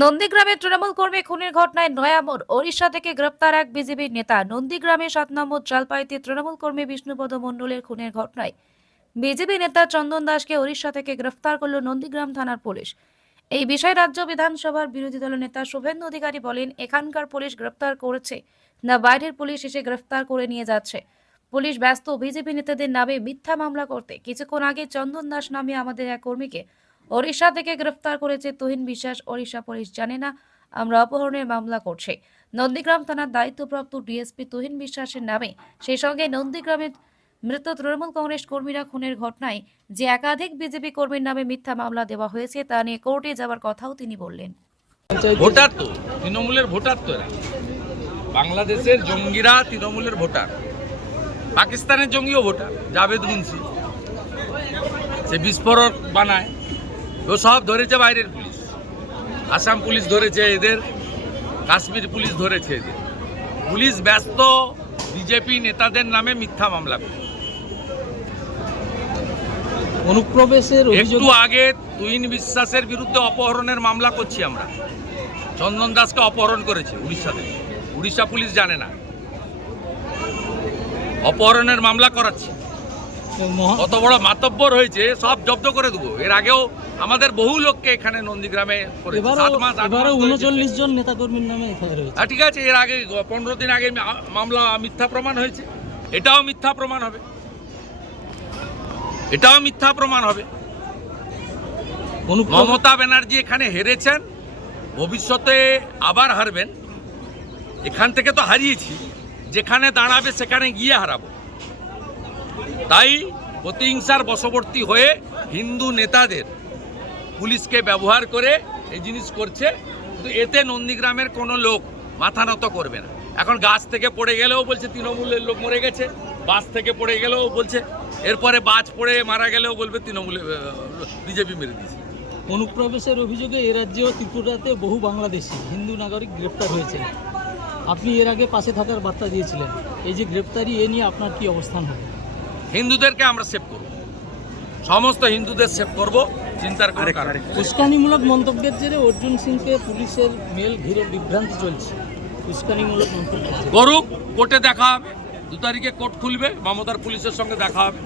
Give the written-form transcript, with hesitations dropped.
নন্দীগ্রামে তৃণমূল কর্মী খুনের ঘটনায় নয়া মোড়। ওড়িশা থেকে গ্রেপ্তার এক বিজেপি নেতা। নন্দীগ্রামে 7 নম্বর জলপাইতে তৃণমূল কর্মী বিষ্ণুপদ মণ্ডলের খুনের ঘটনায় বিজেপি নেতা চন্দন দাসকে ওড়িশা থেকে গ্রেফতার করল নন্দীগ্রাম থানার পুলিশ। এই বিষয়ে রাজ্য বিধানসভার বিরোধী দল নেতা শুভেন্দু অধিকারী বলেন, এখানকার পুলিশ গ্রেফতার করেছে না বাইরের পুলিশ এসে গ্রেফতার করে নিয়ে যাচ্ছে। পুলিশ ব্যস্ত বিজেপি নেতাদের নামে মিথ্যা মামলা করতে। কিছুক্ষণ আগে চন্দন দাস নামে আমাদের এক কর্মীকে ওড়িশা থেকে গ্রেফতার করেছে তুহিন বিশ্বাস। ওড়িশা পুলিশ জানে না আমরা অপহরণের মামলা করছি। নন্দীগ্রাম থানার দায়িত্বপ্রাপ্ত ডিএসপি তুহিন বিশ্বাসের নামে, সেই সঙ্গে নন্দীগ্রামের মৃত তৃণমূল কংগ্রেস কর্মীরা খুনের ঘটনায় যে একাধিক বিজেপি কর্মীর নামে মিথ্যা মামলা দেওয়া হয়েছে তা নিয়ে কোর্টে যাওয়ার কথাও তিনি বললেন। ভোটার তো তৃণমূলের ভোটার, তো এরা বাংলাদেশের জঙ্গিরা তৃণমূলের ভোটার, পাকিস্তানের জঙ্গিও ভোটার। জাভেদ মুন্সি সে বিস্ফোরক বানায়, ও সব ধরেছে বাইরের পুলিশ। আসাম পুলিশ ধরেছে এদের, কাশ্মীর পুলিশ ধরেছে এদের। পুলিশ ব্যস্ত বিজেপি নেতাদের নামে মিথ্যা মামলা করে। অনুপ্রবেশের একটু আগে তুহিন বিশ্বাসের বিরুদ্ধে অপহরণের মামলা করছি আমরা। চন্দন দাসকে অপহরণ করেছে উড়িষ্যা থেকে, উড়িষ্যা পুলিশ জানে না। অপহরণের মামলা করাচ্ছি। কত বড় মাতব্বর হয়েছে, সব জব্দ করে দেবো। এর আগেও আমাদের বহু লোককে এখানে নন্দীগ্রামে করেছে। 7 মাস 8 মাস 39 জন নেতাকর্মীর নামে এফআইআর হয়েছে। ঠিক আছে, এর আগে 15 দিন আগে মামলা মিথ্যা প্রমাণ হয়েছে। এটাও মিথ্যা প্রমাণ হবে, এটাও মিথ্যা প্রমাণ হবে। মমতা ব্যানার্জি এখানে হেরেছেন, ভবিষ্যতে আবার হারবেন। এখান থেকে তো হারিয়েছি, যেখানে দাঁড়াবে সেখানে গিয়ে হারাবো। তাই প্রতিহিংসার বশবর্তী হয়ে হিন্দু নেতাদের পুলিশকে ব্যবহার করে এই জিনিস করছে। কিন্তু এতে নন্দীগ্রামের কোনো লোক মাথা নত করবে না। এখন গাছ থেকে পড়ে গেলেও বলছে তৃণমূলের লোক মরে গেছে, বাস থেকে পড়ে গেলেও বলছে, এরপরে বাজ পড়ে মারা গেলেও বলবে তৃণমূলের বিজেপি মেরে দিয়েছে। অনুপ্রবেশের অভিযোগে এ রাজ্যে ও ত্রিপুরাতে বহু বাংলাদেশি হিন্দু নাগরিক গ্রেপ্তার হয়েছে। আপনি এর আগে পাশে থাকার বার্তা দিয়েছিলেন, এই যে গ্রেপ্তারি, এ নিয়ে আপনার কি অবস্থান হবে? হিন্দুদেরকে আমরা সেভ করব, সমস্ত হিন্দুদের সেভ করব, চিন্তার কোনো কারণ নেই। উস্কানিমূলক মন্তব্যের জেরে অর্জুন সিংকে পুলিশের মেল ঘিরে বিভ্রান্তি চলছে। উস্কানিমূলক মন্তব্য করুক, কোর্টে দেখা হবে। 2 তারিখে কোর্ট খুলবে, মমতার পুলিশের সঙ্গে দেখা হবে।